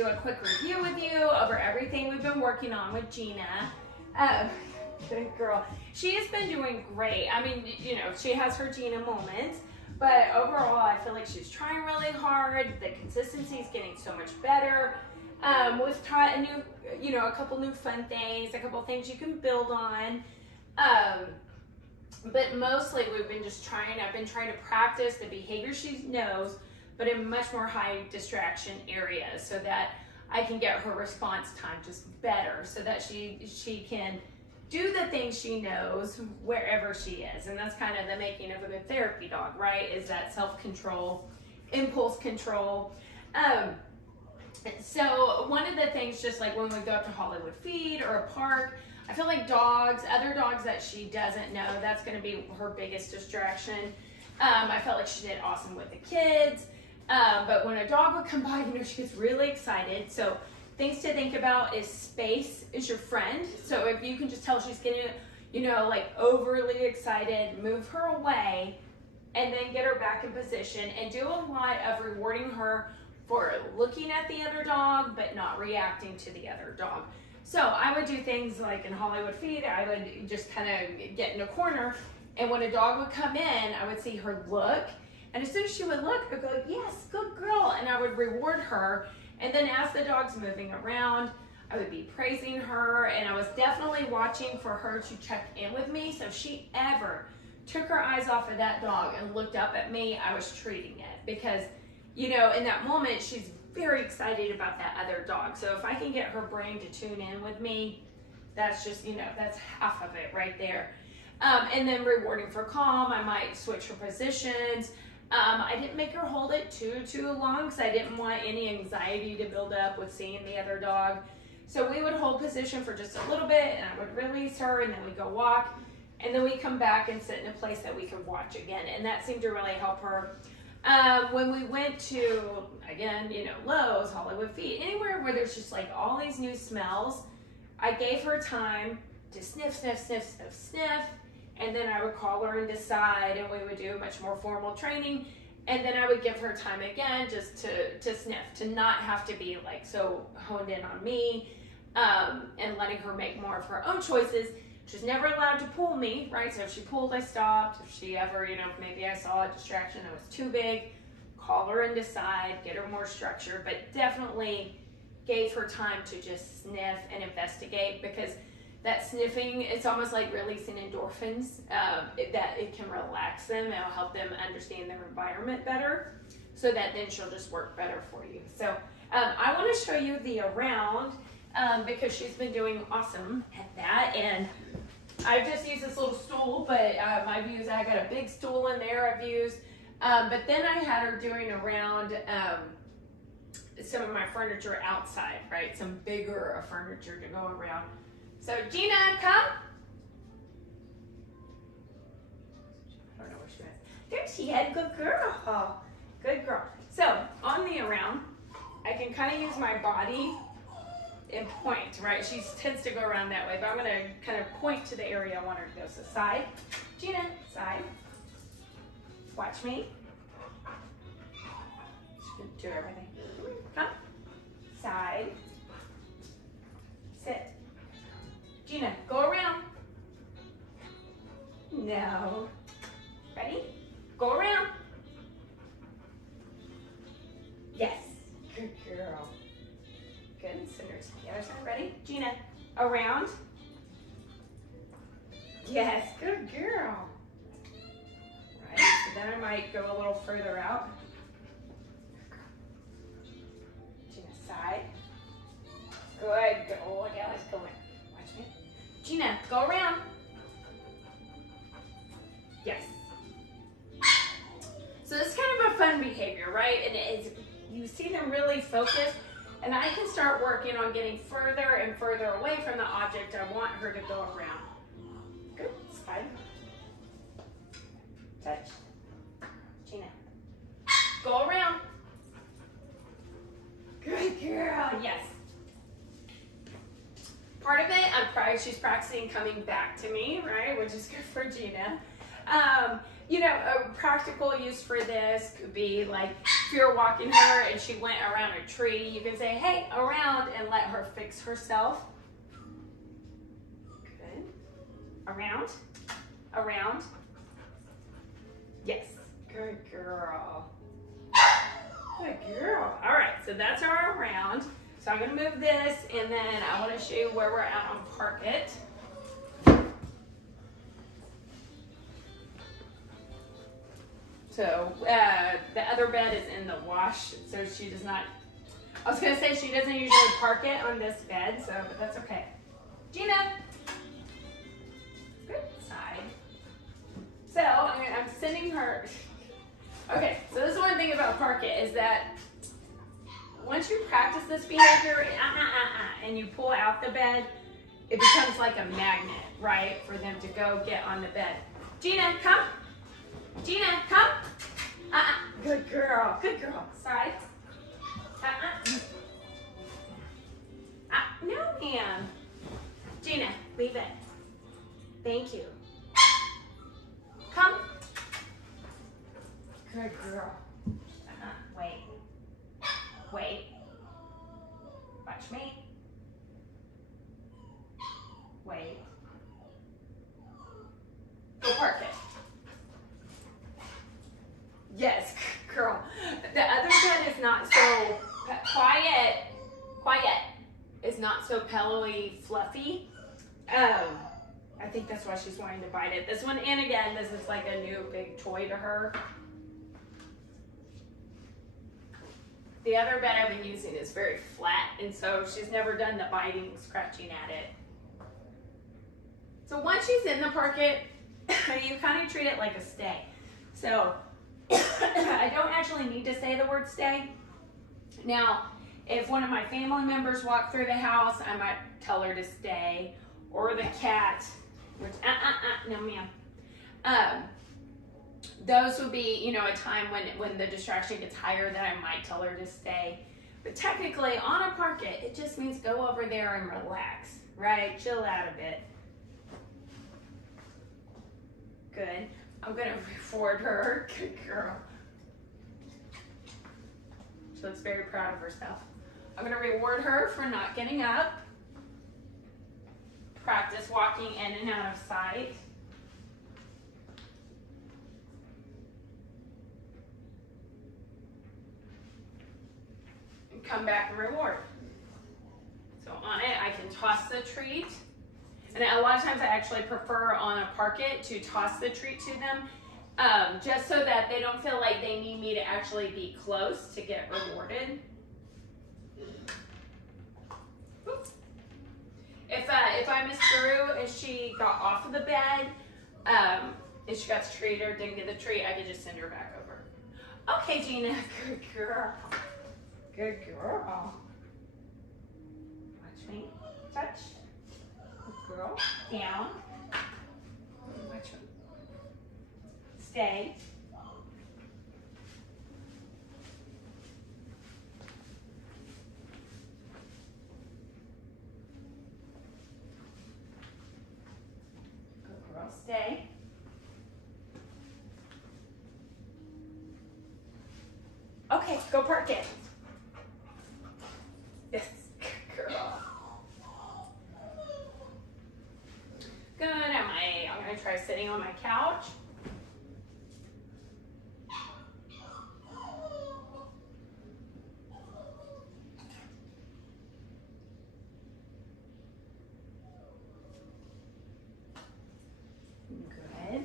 do a quick review with you over everything we've been working on with Gina. Good girl. She has been doing great. I mean, you know, she has her Gina moments, but overall, I feel like she's trying really hard. The consistency is getting so much better. We've taught a new, you know, a couple new fun things, a couple things you can build on. But mostly I've been trying to practice the behavior she knows, but in much more high distraction areas so that I can get her response time just better so that she can do the things she knows wherever she is. And that's kind of the making of a good therapy dog, right? Is that self-control, impulse control. So one of the things, just like when we go up to Hollywood Feed or a park, I feel like other dogs that she doesn't know, that's gonna be her biggest distraction. I felt like she did awesome with the kids, but when a dog would come by, you know, she gets really excited. So things to think about is space is your friend. So if you can just tell she's getting, you know, like overly excited, move her away and then get her back in position and do a lot of rewarding her for looking at the other dog, but not reacting to the other dog. So I would do things like in Hollywood Feed, I would just kind of get in a corner, and when a dog would come in, I would see her look, and as soon as she would look, I'd go, yes, good girl, and I would reward her. And then as the dog's moving around, I would be praising her, and I was definitely watching for her to check in with me. So if she ever took her eyes off of that dog and looked up at me, I was treating it, because, you know, in that moment, she's very excited about that other dog. So if I can get her brain to tune in with me, that's just, you know, that's half of it right there. And then rewarding for calm, I might switch her positions. I didn't make her hold it too long because I didn't want any anxiety to build up with seeing the other dog. So we would hold position for just a little bit, and I would release her, and then we go walk, and then we come back and sit in a place that we could watch again. And that seemed to really help her. When we went to, again, you know, Lowe's, Hollywood Feet, anywhere where there's just like all these new smells, I gave her time to sniff, sniff, sniff, sniff, sniff, and then I would call her and decide, and we would do much more formal training, and then I would give her time again just to sniff, to not have to be like so honed in on me, and letting her make more of her own choices. She's never allowed to pull me, right? So if she pulled, I stopped. If she ever, you know, maybe I saw a distraction that was too big, call her and decide, get her more structure, but definitely gave her time to just sniff and investigate, because that sniffing, it's almost like releasing endorphins, that it can relax them. It'll help them understand their environment better, so that then she'll just work better for you. So I want to show you the around, because she's been doing awesome at that. And I've just used this little stool, but I've used, I got a big stool in there I've used, but then I had her doing around some of my furniture outside, right? Some bigger furniture to go around. So Gina, come. I don't know where she went. There she is, good girl. Good girl. So on the around, I can kind of use my body and point, right? She tends to go around that way, but I'm gonna kind of point to the area I want her to go. So side, Gina, side. Watch me. Do everything. Come. Side. Sit. Gina, go around. No. Ready? Go around. Yes. Good girl. Good. Send her to the other side. Ready? Gina, around. Yes. Good girl. Right. So then I might go a little further out. Gina, side. Good. Good. Oh, look how it's going. Watch me. Gina, go around. Yes. So this is kind of a fun behavior, right? And it's, you see them really focus, and I can start working on getting further and further away from the object I want her to go around. Good. Side. Touch. Gina. Go around. Good girl. Yes. Part of it, she's practicing coming back to me, right? Which is good for Gina. You know, a practical use for this could be like if you're walking her and she went around a tree, you can say, hey, around, and let her fix herself. Good. Around, around. Yes, good girl. Good girl. All right, so that's our around. So I'm gonna move this, and then I wanna show you where we're at on Park It. So the other bed is in the wash, so she does not, I was gonna say she doesn't usually park it on this bed, so but that's okay. Gina, good side. So I'm sending her, okay, so this is one thing about Park It is that once you practice this behavior, and you pull out the bed, it becomes like a magnet, right, for them to go get on the bed. Gina, come. Gina, come. Good girl. Good girl. Side. No, ma'am. Gina, leave it. Thank you. Come. Good girl. Wait. Wait. Watch me. Wait. Go park it. Yes, girl. The other bed is not so quiet. Quiet is not so pillowy, fluffy. I think that's why she's wanting to bite it. This one, and again, this is like a new big toy to her. The other bed I've been using is very flat, and so she's never done the biting, scratching at it. So once she's in the Park It, you kind of treat it like a stay. So I don't actually need to say the word stay. Now, if one of my family members walk through the house, I might tell her to stay, or the cat, which, no ma'am. Those would be, you know, a time when the distraction gets higher that I might tell her to stay. But technically, on a Park It, it just means go over there and relax, right? Chill out a bit. Good. I'm gonna reward her. Good girl. She looks very proud of herself. I'm gonna reward her for not getting up. Practice walking in and out of sight. And come back and reward. So on it, I can toss the treat. And a lot of times I actually prefer on a Park It to toss the treat to them, just so that they don't feel like they need me to actually be close to get rewarded. Oops. If I missed through and she got off of the bed, if she got the treat or didn't get the treat, I could just send her back over. Okay, Gina, good girl. Good girl. Watch me. Touch. Girl, down. Watch her. Stay. Good girl, stay. Okay, go park it. Yes, good girl. Good, I'm gonna try sitting on my couch. Good.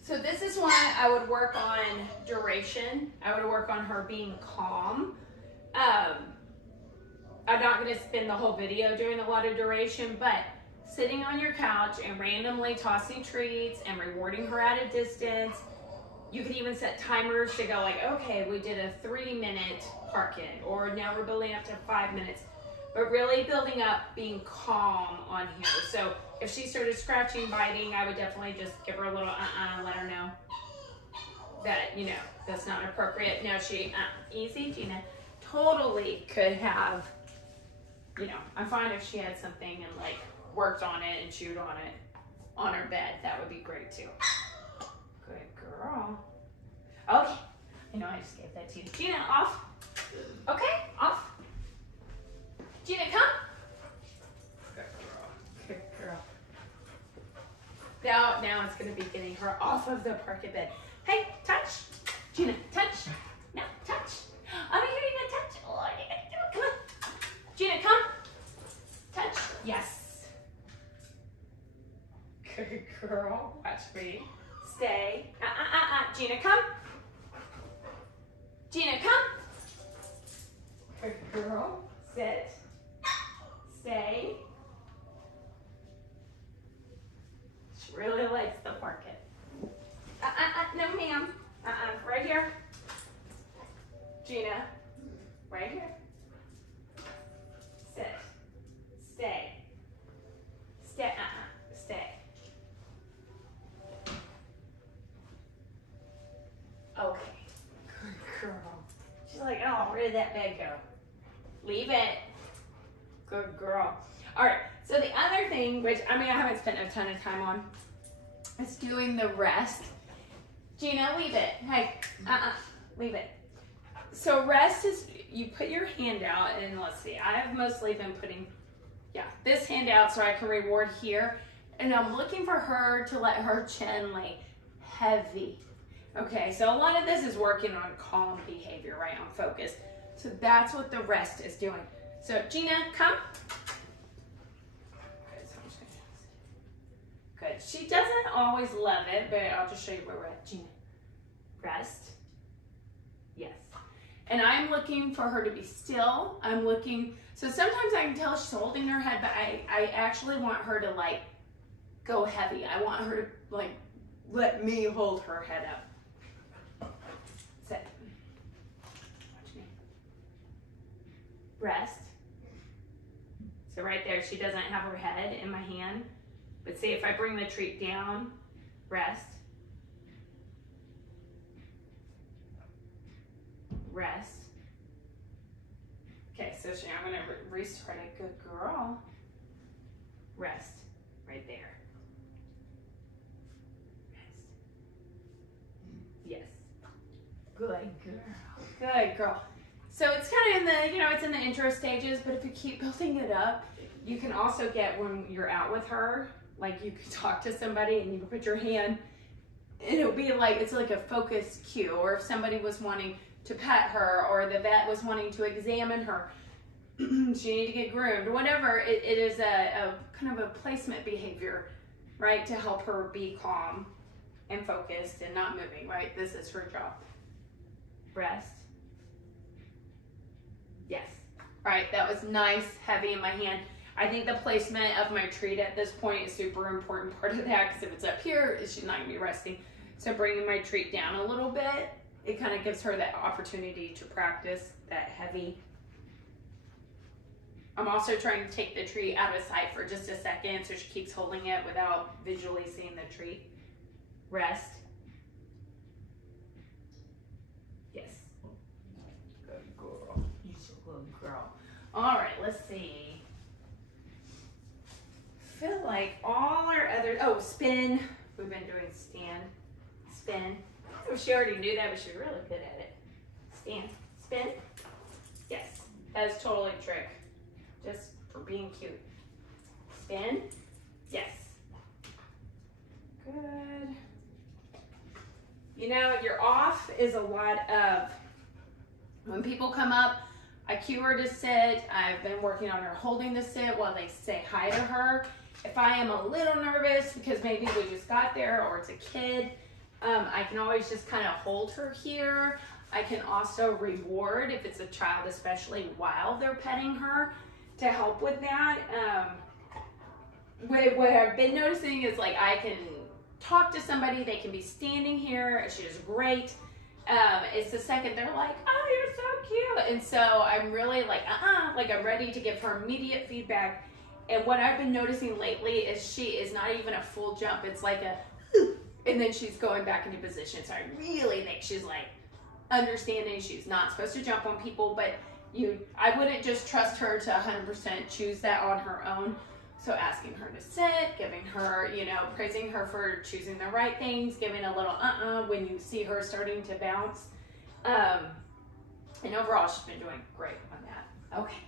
So this is one I would work on duration. I would work on her being calm. I'm not gonna spend the whole video doing a lot of duration, but sitting on your couch and randomly tossing treats and rewarding her at a distance. You could even set timers to go like, okay, we did a 3-minute Park It, or now we're building up to 5 minutes. But really building up being calm on here. So if she started scratching, biting, I would definitely just give her a little let her know that, you know, that's not appropriate. Now she, easy, Gina, totally could have, you know, I'm fine if she had something and like worked on it and chewed on it. on her bed. That would be great too. Good girl. Okay. I know I just gave that to you. Gina, off. Okay, off. Gina, come. Good girl. Good girl. Now it's going to be getting her off of the parquet bed. Hey, touch. Gina, touch. No, touch. I'm going to hear you touch. Oh, you got to do it. Come on. Gina, come. Touch. Yes. Good girl. Watch me. Stay. Gina, come. Gina, come. Good girl. Sit. Stay. She really likes the parquet. No, ma'am. Right here. Gina. Right here. Sit. Stay. Stay. Stay. Okay. Good girl. She's like, oh, where did that bed go? Leave it. Good girl. All right. So the other thing, which I haven't spent a ton of time on, is doing the rest. Gina, leave it. Hey, leave it. So rest is, you put your hand out, and let's see, I have mostly been putting, this hand out so I can reward here. And I'm looking for her to let her chin lay heavy. Okay, so a lot of this is working on calm behavior, right, on focus. So that's what the rest is doing. So Gina, come. Good. She doesn't always love it, but I'll just show you where we're at. Gina, rest. Yes. And I'm looking for her to be still. I'm looking, so sometimes I can tell she's holding her head, but I actually want her to like go heavy. I want her to like let me hold her head up. Sit. Watch me. Rest. So right there, she doesn't have her head in my hand. But see, if I bring the treat down, rest. Rest. Okay, so I'm going to restart it. Good girl. Rest. Right there. Rest. Yes. Good girl. Good girl. So it's kind of in the, it's in the intro stages, but if you keep building it up, you can also get, when you're out with her, like you could talk to somebody and you can put your hand, and it'll be like, it's like a focus cue, or if somebody was wanting to pet her, or the vet was wanting to examine her, she needed to get groomed, whatever, it is a kind of a placement behavior, right, to help her be calm and focused and not moving, right? This is her job. Rest. Yes. All right, that was nice, heavy in my hand. I think the placement of my treat at this point is super important part of that, because if it's up here, she's not gonna be resting. So bringing my treat down a little bit, it kind of gives her that opportunity to practice that heavy. I'm also trying to take the treat out of sight for just a second so she keeps holding it without visually seeing the treat. Rest. Yes. Good girl. You're so good girl. All right, let's see. Feel like all our other, spin. We've been doing stand, spin. Oh, she already knew that, but she's really good at it. Stand, spin. Yes, that is totally a trick. Just for being cute. Spin. Yes. Good. Your off is a lot of, when people come up, I cue her to sit. I've been working on her holding the sit while they say hi to her. If I am a little nervous because maybe we just got there or it's a kid, I can always just kind of hold her here. I can also reward, if it's a child especially, while they're petting her to help with that. What I've been noticing is like I can talk to somebody, they can be standing here, she is great. It's the second they're like, oh, you're so cute. And so I'm really like, like I'm ready to give her immediate feedback. And what I've been noticing lately is she is not even a full jump. It's like a, and then she's going back into position. So I really think she's like understanding she's not supposed to jump on people, but I wouldn't just trust her to 100% choose that on her own. So asking her to sit, giving her, you know, praising her for choosing the right things, giving a little when you see her starting to bounce. And overall, she's been doing great on that. Okay.